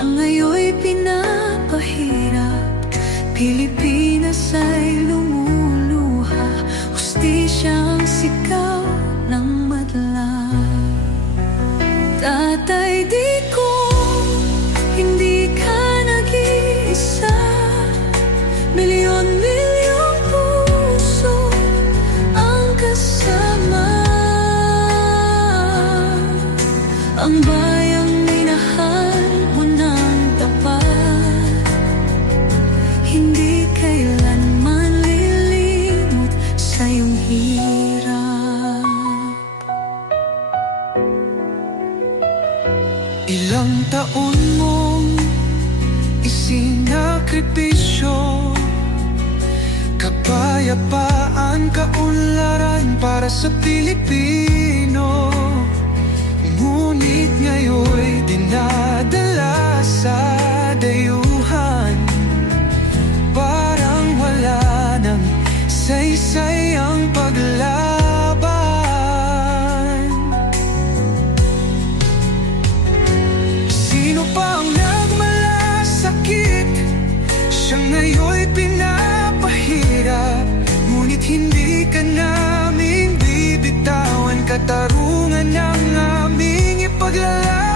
Siya ngayon'y pinapahirap, Pilipinas ay lumuluha, hustisyang sigaw ng madla. Tatay, di ko, hindi ka nag-iisa. Milyon-milyong puso ang kasama. Ang bayang minahal mo ng tapat, hindi kailanman lilimot sa iyong hirap. Ilang taon mong isinakripisyo, kapayapaan, kaunlaran para sa Pilipino. Ngunit ngayon'y dinadala sa dayuhan, parang wala nang saysay ang paglaban. Sino pa ang nagmalasakit? Siya ngayon'y pinapahirap, ngunit hindi ka namin bibitawan. Katarungan ng aming ipaglalaban.